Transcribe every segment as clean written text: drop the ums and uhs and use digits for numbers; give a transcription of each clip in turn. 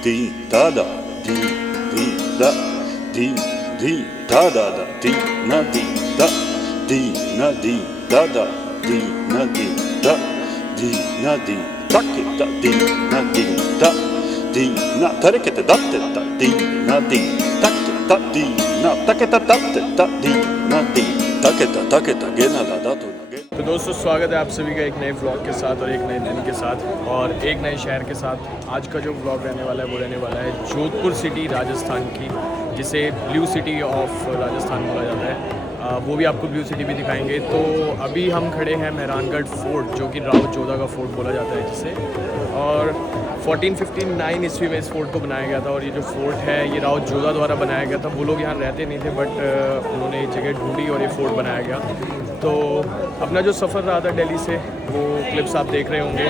di da da di da di da da da di na di da di na di da da di na di da di na di take da di na di da di na tareke te da te da di na di take da di na take ta da te da di na di take ta ge na da to तो दोस्तों स्वागत है आप सभी का एक नए vlog के साथ और एक नए दिन के साथ और एक नए शहर के साथ। आज का जो व्लॉग रहने वाला है वो रहने वाला है जोधपुर सिटी राजस्थान की, जिसे ब्लू सिटी ऑफ राजस्थान बोला जाता है। वो भी आपको ब्लू सिटी भी दिखाएंगे। तो अभी हम खड़े हैं मेहरानगढ़ फोर्ट, जो कि राव जोधा का फोर्ट बोला जाता है जिसे, और 1459 ईस्वी में इस फोर्ट को बनाया गया था। और ये जो फोर्ट है ये राव जोधा द्वारा बनाया गया था। वो लोग यहाँ रहते नहीं थे बट उन्होंने एक जगह ढूंढी और ये फोर्ट बनाया गया। तो अपना जो सफ़र रहा था दिल्ली से वो क्लिप्स आप देख रहे होंगे।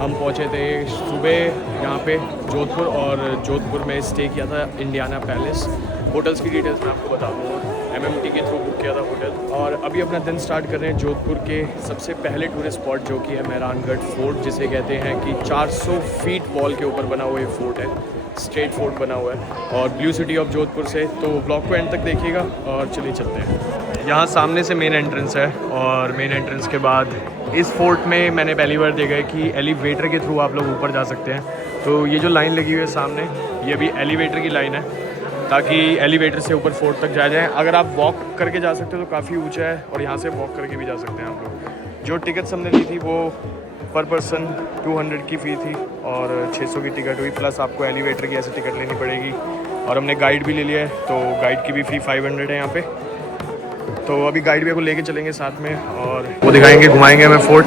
हम पहुँचे थे सुबह यहाँ पे जोधपुर, और जोधपुर में स्टे किया था इंडियाना पैलेस। होटल्स की डिटेल्स मैं आपको बता दूँ, MMT के थ्रू बुक किया था होटल। और अभी अपना दिन स्टार्ट कर रहे हैं जोधपुर के सबसे पहले टूरिस्ट स्पॉट, जो कि है मेहरानगढ़ फोर्ट, जिसे कहते हैं कि 400 फीट वॉल के ऊपर बना हुआ ये फोर्ट है। स्ट्रेट फोर्ट बना हुआ है और ब्लू सिटी ऑफ जोधपुर से। तो ब्लॉग को एंड तक देखिएगा और चलिए चलते हैं। यहाँ सामने से मेन एंट्रेंस है और मेन एंट्रेंस के बाद इस फोर्ट में मैंने पहली बार देखा है कि एलिवेटर के थ्रू आप लोग ऊपर जा सकते हैं। तो ये जो लाइन लगी हुई है सामने, ये अभी एलिवेटर की लाइन है, ताकि एलिवेटर से ऊपर फोर्ट तक जाया जाए। अगर आप वॉक करके जा सकते हो तो काफ़ी ऊंचा है, और यहाँ से वॉक करके भी जा सकते हैं आप लोग। जो टिकट्स हमने ली थी वो पर पर्सन 200 की फ़ी थी और 600 की टिकट हुई, प्लस आपको एलिवेटर की ऐसे टिकट लेनी पड़ेगी। और हमने गाइड भी ले लिया है, तो गाइड की भी फ़ी 500 है यहाँ पे। तो अभी गाइड भी को लेके चलेंगे साथ में और वो दिखाएंगे, घुमाएंगे हमें फोर्ट।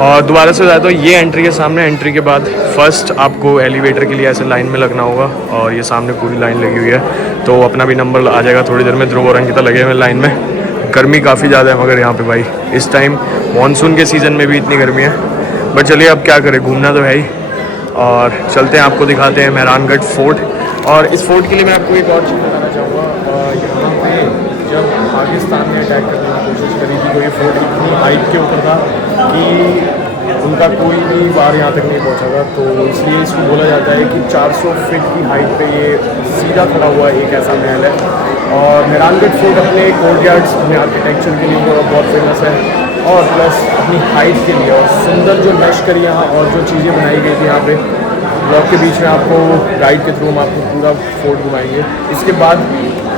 और दोबारा से जाता हूँ, ये एंट्री के सामने, एंट्री के बाद फर्स्ट आपको एलिवेटर के लिए ऐसे लाइन में लगना होगा। और ये सामने पूरी लाइन लगी हुई है, तो अपना भी नंबर आ जाएगा थोड़ी देर में। ध्रुव और अंकिता लगे हुए लाइन में। गर्मी काफ़ी ज़्यादा है मगर यहाँ पे भाई, इस टाइम मानसून के सीज़न में भी इतनी गर्मी है। बट चलिए अब क्या करें, घूमना तो है ही। और चलते हैं, आपको दिखाते हैं मेहरानगढ़ फोर्ट। और इस फोर्ट के लिए मैं आपको एक और चीज़ बताना चाहूँगा। यहाँ पे जब पाकिस्तान ने अटैक करने की कोशिश करी थी तो ये फोर्ट इतनी हाइट के ऊपर था कि उनका कोई भी वार यहाँ तक नहीं पहुँचा था। तो इसलिए इसको बोला जाता है कि 400 फीट की हाइट पे ये सीधा खड़ा हुआ एक ऐसा महल है। और मेहरानगढ़ फोर्ट अपने कोर्टयार्ड्स, अपने आर्किटेक्चर के लिए बहुत फेमस है, और प्लस अपनी हाइट के लिए, और सुंदर जो लश्करियाँ और जो चीज़ें बनाई गई थी यहाँ पे। ब्लॉग के बीच में आपको गाइड के थ्रू हम आपको पूरा फोर्ट घुमाएंगे। इसके बाद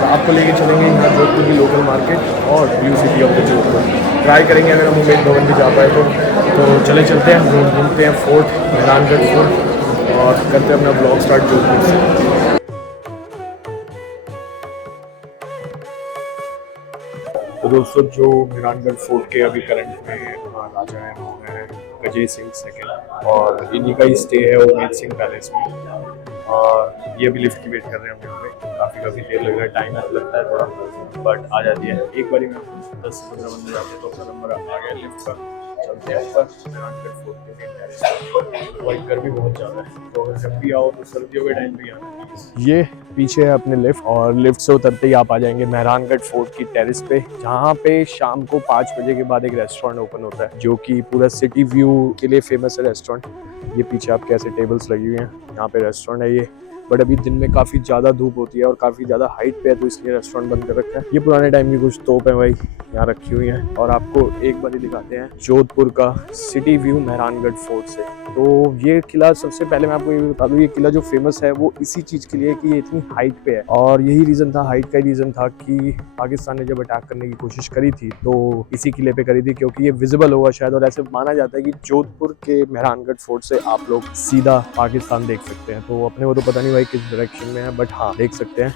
आपको लेके चलेंगे यहाँ जोधपुर की लोकल मार्केट और blue city of the Jodhpur. Try करेंगे अगर हम उम्मीद भवन भी जा पाए तो चले चलते हैं, घूमते हैं फोर्ट, मेहरानगढ़ फोर्ट, और करते हैं अपना ब्लॉग स्टार्ट जोधपुर से। तो दोस्तों जो मेहरानगढ़ फोर्ट के अभी करंट में राजा हैं वो हैं गजय सिंह सेकंड, और इन्हीं का ही स्टे है उमेद सिंह पैलेस में। और ये अभी लिफ्ट की वेट कर रहे हैं हम यहाँ पे। काफ़ी देर लग रहा है, टाइम लगता है थोड़ा, बट आ जाती है। एक बारी में 10-15 बंदे जाते हैं तो अपना नंबर आ गया लिफ्ट का। चलते हैं ऊपर मेहरानगढ़ फोर्ट के मेन टेरेस पर। वही गर्मी बहुत ज़्यादा है, तो अगर जब भी आओ तो सर्दियों के टाइम भी आना। ये पीछे है अपने लिफ्ट, और लिफ्ट से उतरते ही आप आ जाएंगे मेहरानगढ़ फोर्ट की टेरेस पे, जहाँ पे शाम को 5 बजे के बाद एक रेस्टोरेंट ओपन होता है, जो कि पूरा सिटी व्यू के लिए फेमस है रेस्टोरेंट। ये पीछे आपके ऐसे टेबल्स लगी हुई हैं, यहाँ पे रेस्टोरेंट है ये। बट अभी दिन में काफ़ी ज़्यादा धूप होती है और काफ़ी ज़्यादा हाइट पे है, तो इसलिए रेस्टोरेंट बंद कर रखा है। ये पुराने टाइम की कुछ तोप है भाई यहाँ रखी हुई हैं। और आपको एक बार दिखाते हैं जोधपुर का सिटी व्यू मेहरानगढ़ फोर्ट से। तो ये किला, सबसे पहले मैं आपको ये बता दूँ, ये किला जो फेमस है वो इसी चीज़ के लिए कि ये इतनी हाइट पे है। और यही रीज़न था, हाइट का रीज़न था कि पाकिस्तान ने जब अटैक करने की कोशिश करी थी तो इसी किले पे करी थी, क्योंकि ये विजिबल होगा शायद। और ऐसे माना जाता है कि जोधपुर के मेहरानगढ़ फोर्ट से आप लोग सीधा पाकिस्तान देख सकते हैं। तो अपने को तो पता नहीं भाई किस डायरेक्शन में है, बट हाँ देख सकते हैं।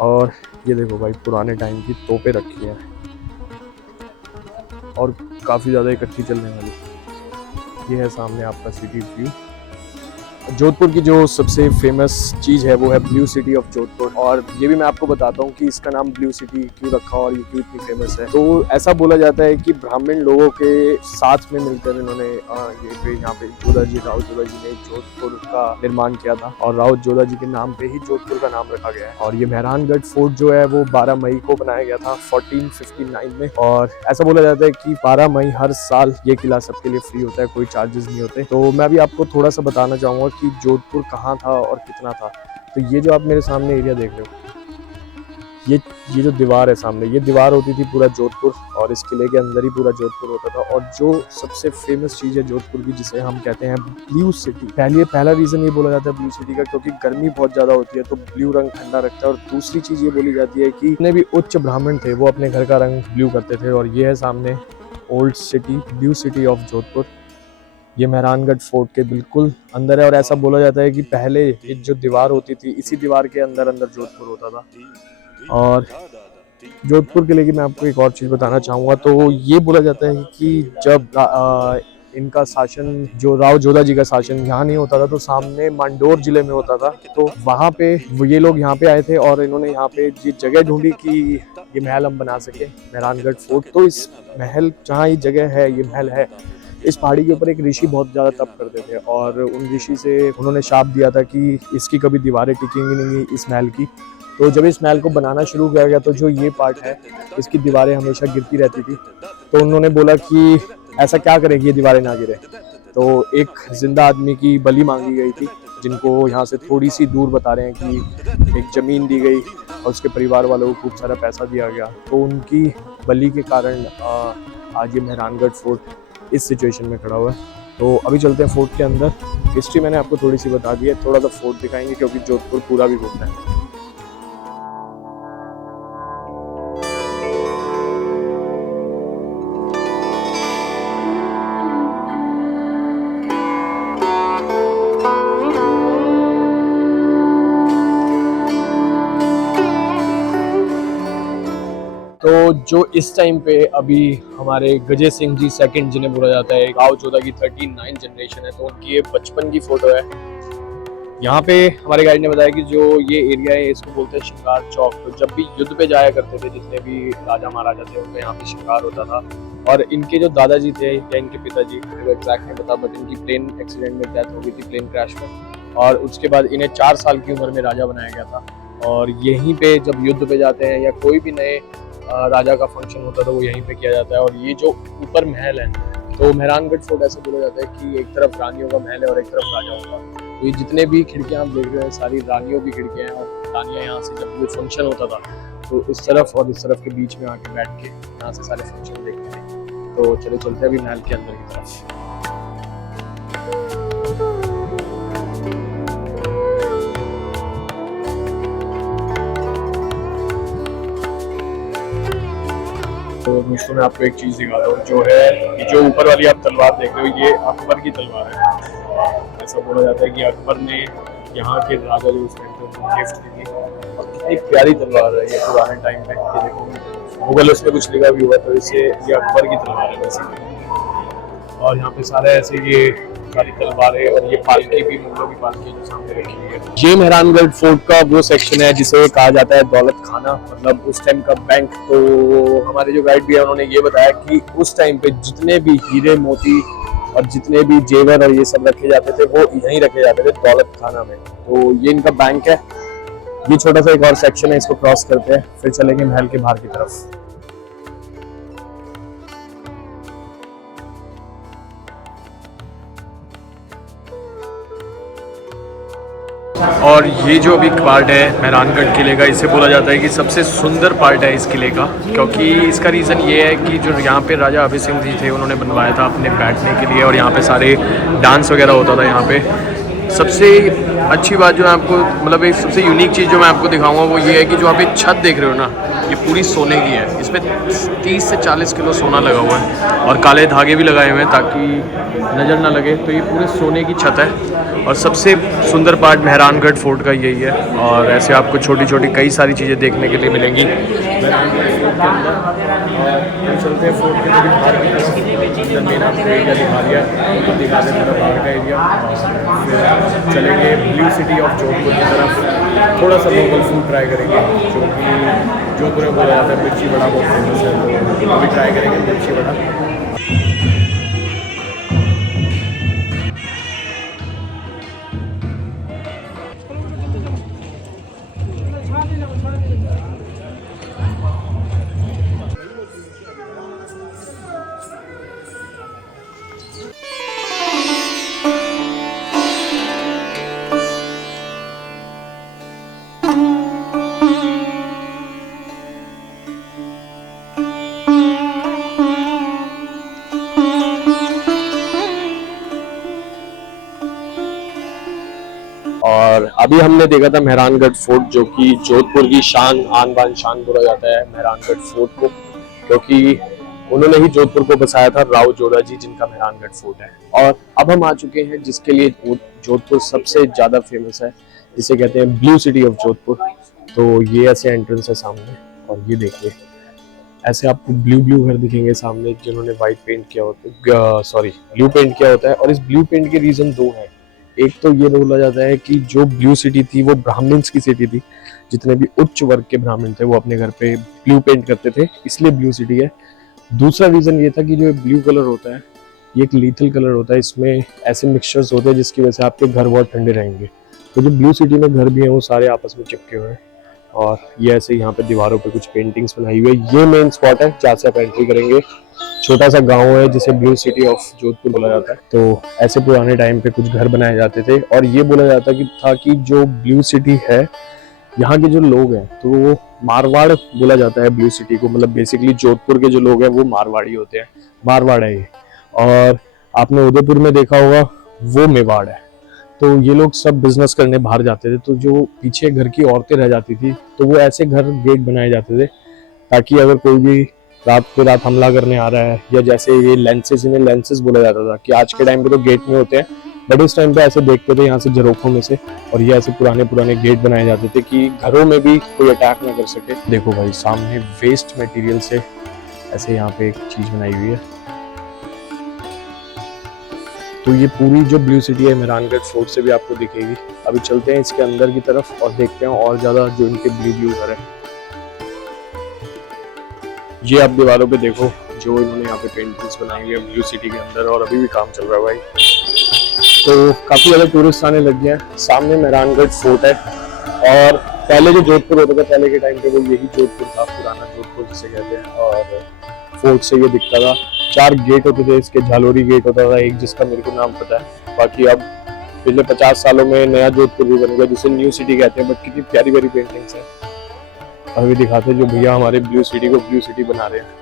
और ये देखो भाई पुराने टाइम की तोपें रखी हैं और काफ़ी ज़्यादा इकट्ठी चलने वाली। ये है सामने आपका सिटी व्यू। जोधपुर की जो सबसे फेमस चीज़ है वो है ब्लू सिटी ऑफ जोधपुर। और ये भी मैं आपको बताता हूँ कि इसका नाम ब्लू सिटी क्यों रखा और ये क्यों इतनी फेमस है। तो ऐसा बोला जाता है कि ब्राह्मण लोगों के साथ में मिलकर इन्होंने यहाँ पे जोधा जी, राव जोधा जी ने जोधपुर का निर्माण किया था, और राव जोधा जी के नाम पे ही जोधपुर का नाम रखा गया है। और ये मेहरानगढ़ फोर्ट जो है वो 12 मई को बनाया गया था 1459 में। और ऐसा बोला जाता है कि 12 मई हर साल ये किला सबके लिए फ्री होता है, कोई चार्जेस नहीं होते। तो मैं भी आपको थोड़ा सा बताना चाहूँगा कि जोधपुर कहाँ था और कितना था। तो ये जो आप मेरे सामने एरिया देख रहे हो, ये जो दीवार है सामने, ये दीवार होती थी पूरा जोधपुर, और इस किले के अंदर ही पूरा जोधपुर होता था। और जो सबसे फेमस चीज़ है जोधपुर की, जिसे हम कहते हैं ब्लू सिटी, पहला रीज़न ये बोला जाता है ब्लू सिटी का क्योंकि गर्मी बहुत ज़्यादा होती है, तो ब्लू रंग ठंडा रखता है। और दूसरी चीज़ ये बोली जाती है कि जितने भी उच्च ब्राह्मण थे वो अपने घर का रंग ब्लू करते थे। और ये है सामने old city, blue city of Jodhpur. ये मेहरानगढ़ फोर्ट के बिल्कुल अंदर है, और ऐसा बोला जाता है कि पहले ये जो दीवार होती थी, इसी दीवार के अंदर अंदर जोधपुर होता था। और जोधपुर किले की मैं आपको एक और चीज़ बताना चाहूँगा, तो ये बोला जाता है कि जब इनका शासन, जो राव जोधा जी का शासन यहाँ नहीं होता था, तो सामने मंडोर जिले में होता था। तो वहाँ पे ये लोग यहाँ पे आए थे और इन्होंने यहाँ पे ये जगह ढूंढी कि ये महल हम बना सके, मेहरानगढ़ फोर्ट। तो इस महल, जहाँ ये जगह है, ये महल है, इस पहाड़ी के ऊपर एक ऋषि बहुत ज़्यादा तप करते थे, और उन ऋषि से उन्होंने शाप दिया था कि इसकी कभी दीवारें टिकेंगी नहीं इस महल की। तो जब इस महल को बनाना शुरू किया गया, तो जो ये पार्ट है, इसकी दीवारें हमेशा गिरती रहती थी। तो उन्होंने बोला कि ऐसा क्या करें कि ये दीवारें ना गिरे। तो एक जिंदा आदमी की बलि मांगी गई थी, जिनको यहाँ से थोड़ी सी दूर बता रहे हैं कि एक ज़मीन दी गई और उसके परिवार वालों को खूब सारा पैसा दिया गया। तो उनकी बलि के कारण आज ये मेहरानगढ़ फोर्ट इस सिचुएशन में खड़ा हुआ है। तो अभी चलते हैं फोर्ट के अंदर। हिस्ट्री मैंने आपको थोड़ी सी बता दी है, थोड़ा सा फोर्ट दिखाएंगे क्योंकि जोधपुर पूरा भी घूमना है। तो जो इस टाइम पे अभी हमारे गजे सिंह जी सेकंड, जिन्हें बोला जाता है, राव जोधा की 39 जनरेशन है, तो उनकी ये बचपन की फोटो है। यहाँ पे हमारे गाइड ने बताया कि जो ये एरिया है, इसको बोलते हैं शिकार चौक। तो जब भी युद्ध पे जाया करते थे, जितने भी राजा महाराजा थे, उनका यहाँ पे शिकार होता था। और इनके जो दादाजी थे या इनके पिताजी, मेरे को एग्जैक्ट नहीं पता, बट इनकी प्लेन एक्सीडेंट में डेथ हो गई थी, प्लेन क्रैश में। और उसके बाद इन्हें 4 साल की उम्र में राजा बनाया गया था। और यहीं पे जब युद्ध पे जाते हैं या कोई भी नए राजा का फंक्शन होता था, वो यहीं पे किया जाता है। और ये जो ऊपर महल है, तो मेहरानगढ़ फोर्ट ऐसे बोला जाता है कि एक तरफ रानियों का महल है और एक तरफ राजाओं का। तो ये जितने भी खिड़कियां आप देख रहे हैं, सारी रानियों की खिड़कियां हैं। और रानियां यहाँ से जब भी फंक्शन होता था, तो इस तरफ और इस तरफ के बीच में आके बैठ के यहाँ से सारे फंक्शन देखते थे। तो चले चलते अभी महल के अंदर की तरफ। तो दोस्तों मैं आपको एक चीज़ दिखाता हूँ, जो है जो ऊपर वाली आप तलवार देख रहे हो, ये अकबर की तलवार है। ऐसा बोला जाता है कि अकबर ने यहाँ के राजा जो उस टाइम पे उनको गिफ्ट दी थी। और कितनी प्यारी तलवार है ये पुराने टाइम पे। ये देखो मुगल उसमें कुछ लिखा भी हुआ, तो इससे ये अकबर की तलवार है वैसे। और यहाँ पे सारे ऐसे ये सारी तलवारें, और ये पालकी भी, मुगलों की पालकी जो सामने रखी हुई है। ये मेहरानगढ़ फोर्ट का वो सेक्शन है जिसे कहा जाता है दौलत खाना, मतलब उस टाइम का बैंक। तो हमारे जो गाइड भी है, उन्होंने ये बताया कि उस टाइम पे जितने भी हीरे मोती और जितने भी जेवर और ये सब रखे जाते थे, वो यहीं रखे जाते थे दौलत खाना में। तो ये इनका बैंक है। ये छोटा सा एक और सेक्शन है, इसको क्रॉस करते हैं, फिर चलेंगे महल के बाहर की तरफ। और ये जो अभी पार्ट है मेहरानगढ़ किले का, इसे बोला जाता है कि सबसे सुंदर पार्ट है इस किले का, क्योंकि इसका रीज़न ये है कि जो यहाँ पे राजा अभय सिंह जी थे, उन्होंने बनवाया था अपने बैठने के लिए, और यहाँ पे सारे डांस वगैरह होता था यहाँ पे। सबसे अच्छी बात जो मैं आपको, मतलब एक सबसे यूनिक चीज़ जो मैं आपको दिखाऊंगा, वो ये है कि जो आप एक छत देख रहे हो ना, ये पूरी सोने की है। इसमें 30 से 40 किलो सोना लगा हुआ है, और काले धागे भी लगाए हुए हैं ताकि नज़र ना लगे। तो ये पूरे सोने की छत है। और सबसे सुंदर पार्ट मेहरानगढ़ फोर्ट का यही है। और ऐसे आपको छोटी छोटी कई सारी चीज़ें देखने के लिए मिलेंगी मेहरानगढ़ फोर्ट के अंदर। और हम चलते हैं फोर्ट के थोड़ी बाहर की तरफ। मेन आपको एरिया दिखा दिया, दिखा दें मेरा बाहर का एरिया। फिर चलेंगे ब्लू सिटी ऑफ जोधपुर की तरफ, थोड़ा सा लोकल फूड ट्राई करेंगे, जो कि जोधपुर में बोला जाता है मिर्ची बड़ा बहुत फेमस है। तो अभी ट्राई करेंगे मिर्ची बड़ा। और अभी हमने देखा था मेहरानगढ़ फोर्ट, जो कि जोधपुर की शान, आन बान शान बोला जाता है मेहरानगढ़ फोर्ट को, क्योंकि उन्होंने ही जोधपुर को बसाया था, राव जोधा जी, जिनका मेहरानगढ़ फोर्ट है। और अब हम आ चुके हैं जिसके लिए जोधपुर सबसे ज्यादा फेमस है, जिसे कहते हैं ब्लू सिटी ऑफ जोधपुर। तो ये ऐसे एंट्रेंस है सामने, और ये देखिए ऐसे आपको ब्लू ब्लू घर दिखेंगे सामने, जिन्होंने व्हाइट पेंट किया होता है, ब्लू पेंट किया होता है। और इस ब्लू पेंट के रीजन दो हैं। एक तो ये बोला जाता है कि जो ब्लू सिटी थी वो ब्राह्मण्स की सिटी थी, जितने भी उच्च वर्ग के ब्राह्मण थे वो अपने घर पे ब्लू पेंट करते थे, इसलिए ब्लू सिटी है। दूसरा रीजन ये था कि जो ब्लू कलर होता है ये एक लीथल कलर होता है, इसमें ऐसे मिक्सचर्स होते हैं जिसकी वजह से आपके घर बहुत ठंडे रहेंगे। तो जो ब्लू सिटी में घर भी हैं वो सारे आपस में चिपके हुए हैं। और ये ऐसे यहाँ पे दीवारों पे कुछ पेंटिंग्स बनाई हुई है। ये मेन स्पॉट है जहाँ से आप एंट्री करेंगे। छोटा सा गांव है जिसे ब्लू सिटी ऑफ जोधपुर बोला जाता है। तो ऐसे पुराने टाइम पे कुछ घर बनाए जाते थे, और ये बोला जाता था कि जो ब्लू सिटी है यहाँ के जो लोग हैं तो वो मारवाड़ बोला जाता है ब्लू सिटी को, मतलब बेसिकली जोधपुर के जो लोग हैं वो मारवाड़ी होते हैं, मारवाड़ है ये। और आपने उदयपुर में देखा होगा वो मेवाड़ है। तो ये लोग सब बिजनेस करने बाहर जाते थे, तो जो पीछे घर की औरतें रह जाती थी तो वो ऐसे घर गेट बनाए जाते थे ताकि अगर कोई भी रात को रात हमला करने आ रहा है, या जैसे ये लेंसेज, इन्हें लेंसेज बोला जाता था कि आज के टाइम पे तो गेट में होते हैं, बट उस टाइम पे ऐसे देखते थे यहाँ से झरोखों में से, और ये ऐसे पुराने पुराने गेट बनाए जाते थे कि घरों में भी कोई अटैक ना कर सके। देखो भाई सामने वेस्ट मटेरियल से ऐसे यहाँ पे एक चीज बनाई हुई है। तो ये पूरी जो ब्लू सिटी है मेहरानगढ़ फोर्ट से भी आपको दिखेगी। अभी चलते हैं इसके अंदर की तरफ और देखते हैं और ज्यादा जो इनके ब्लू ब्लू घर है। ये आप दीवारों पे देखो जो इन्होंने यहाँ पे पेंटिंग्स बनाई हुई है ब्लू सिटी के अंदर, और अभी भी काम चल रहा है भाई। तो काफी ज्यादा टूरिस्ट आने लग गए हैं। सामने मेहरानगढ़ फोर्ट है, और पहले जो जोधपुर होता था पहले के टाइम पे वो यही जोधपुर था, पुराना जोधपुर जिसे कहते हैं। और फोर्ट से ये दिखता था। 4 गेट होते थे इसके, झालोरी गेट होता था एक, जिसका मेरे को नाम पता है। बाकी अब पिछले 50 सालों में नया जोधपुर भी बन गया जिसे न्यू सिटी कहते हैं। बट कितनी प्यारी प्यारी पेंटिंग्स है। अभी दिखाते हैं जो भैया हमारे ब्लू सिटी को ब्लू सिटी बना रहे हैं।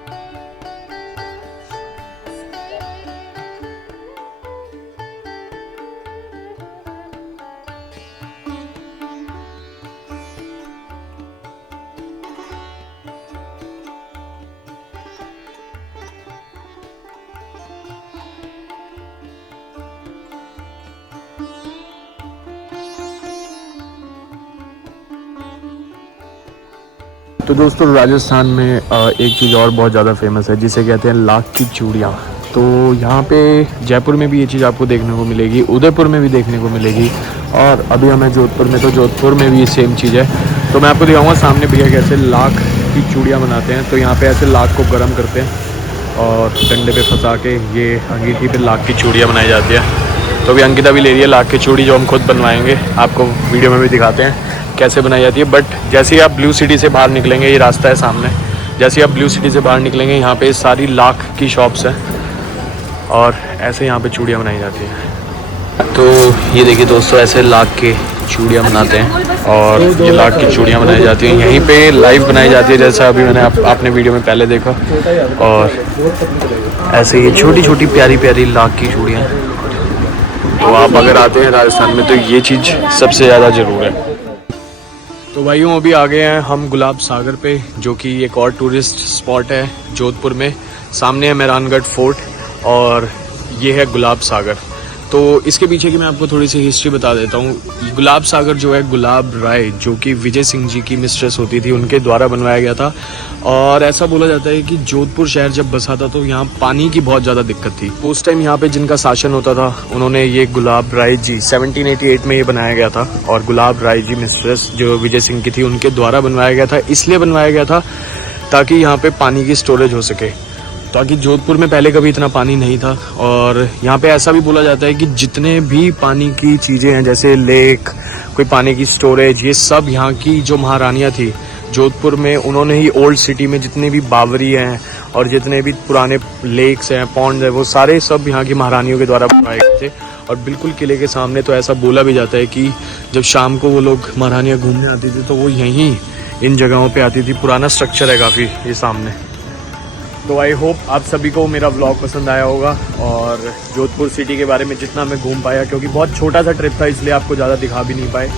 तो दोस्तों राजस्थान में एक चीज़ और बहुत ज़्यादा फेमस है जिसे कहते हैं लाख की चूड़ियाँ। तो यहाँ पे जयपुर में भी ये चीज़ आपको देखने को मिलेगी, उदयपुर में भी देखने को मिलेगी, और अभी हमें जोधपुर में, तो जोधपुर में भी ये सेम चीज़ है। तो मैं आपको दिखाऊंगा सामने भैया कैसे लाख की चूड़ियाँ बनाते हैं। तो यहाँ पे ऐसे लाख को गर्म करते हैं और डंडे पे फंसा के ये अंगीठी पे लाख की चूड़ियाँ बनाई जाती है। तो अभी अंकिता भी ले रही है लाख की चूड़ी, जो हम खुद बनवाएंगे, आपको वीडियो में भी दिखाते हैं कैसे बनाई जाती है। बट जैसे ही आप ब्लू सिटी से बाहर निकलेंगे, ये रास्ता है सामने, जैसे ही आप ब्लू सिटी से बाहर निकलेंगे यहाँ पे सारी लाख की शॉप्स हैं, और ऐसे यहाँ पे चूड़ियाँ बनाई जाती हैं। तो ये देखिए दोस्तों, ऐसे लाख के चूड़ियाँ बनाते हैं, और ये लाख की चूड़ियाँ बनाई जाती हैं। यहीं पे लाइव बनाई जाती है, जैसा अभी मैंने आपने वीडियो में पहले देखा। और ऐसे ये छोटी छोटी प्यारी प्यारी लाख की चूड़ियाँ। तो आप अगर आते हैं राजस्थान में तो ये चीज़ सबसे ज़्यादा ज़रूर है। तो भाइयों अभी आ गए हैं हम गुलाब सागर पे, जो कि एक और टूरिस्ट स्पॉट है जोधपुर में। सामने है मेहरानगढ़ फोर्ट और ये है गुलाब सागर। तो इसके पीछे की मैं आपको थोड़ी सी हिस्ट्री बता देता हूँ। गुलाब सागर जो है गुलाब राय, जो कि विजय सिंह जी की मिस्ट्रेस होती थी, उनके द्वारा बनवाया गया था। और ऐसा बोला जाता है कि जोधपुर शहर जब बसा था तो यहाँ पानी की बहुत ज़्यादा दिक्कत थी। उस टाइम यहाँ पे जिनका शासन होता था उन्होंने ये गुलाब राय जी 1788 में ये बनाया गया था। और गुलाब राय जी मिस्ट्रेस जो विजय सिंह की थी उनके द्वारा बनवाया गया था। इसलिए बनवाया गया था ताकि यहाँ पे पानी की स्टोरेज हो सके, ताकि जोधपुर में पहले कभी इतना पानी नहीं था। और यहाँ पे ऐसा भी बोला जाता है कि जितने भी पानी की चीज़ें हैं, जैसे लेक, कोई पानी की स्टोरेज, ये सब यहाँ की जो महारानियाँ थी जोधपुर में, उन्होंने ही ओल्ड सिटी में जितने भी बावरी हैं और जितने भी पुराने लेक्स हैं, पॉन्ड हैं, वो सारे सब यहाँ की महारानियों के द्वारा बनवाए गए थे। और बिल्कुल किले के सामने तो ऐसा बोला भी जाता है कि जब शाम को वो लोग महारानियाँ घूमने आती थी तो वो यहीं इन जगहों पर आती थी। पुराना स्ट्रक्चर है काफ़ी ये सामने। तो आई होप आप सभी को मेरा व्लॉग पसंद आया होगा और जोधपुर सिटी के बारे में जितना मैं घूम पाया, क्योंकि बहुत छोटा सा ट्रिप था इसलिए आपको ज़्यादा दिखा भी नहीं पाए।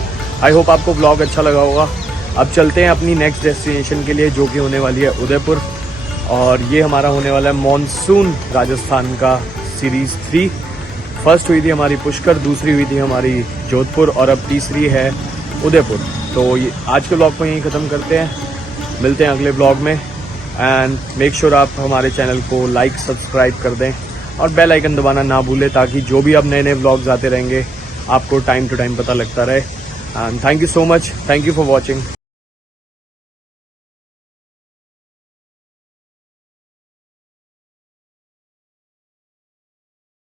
आई होप आपको व्लॉग अच्छा लगा होगा। अब चलते हैं अपनी नेक्स्ट डेस्टिनेशन के लिए, जो कि होने वाली है उदयपुर। और ये हमारा होने वाला है मॉनसून राजस्थान का सीरीज़ 3। फर्स्ट हुई थी हमारी पुष्कर, दूसरी हुई थी हमारी जोधपुर और अब तीसरी है उदयपुर। तो ये आज के व्लॉग को यहीं ख़त्म करते हैं, मिलते हैं अगले व्लॉग में। एंड मेक श्योर आप हमारे चैनल को लाइक सब्सक्राइब कर दें और बेल आइकन दबाना ना भूलें, ताकि जो भी अब नए नए व्लॉग्स आते रहेंगे आपको टाइम टू टाइम पता लगता रहे। And thank you so much, thank you for watching.